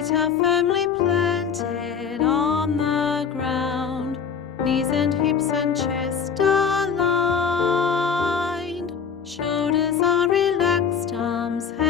Feet are firmly planted on the ground, knees and hips and chest aligned. Shoulders are relaxed, arms held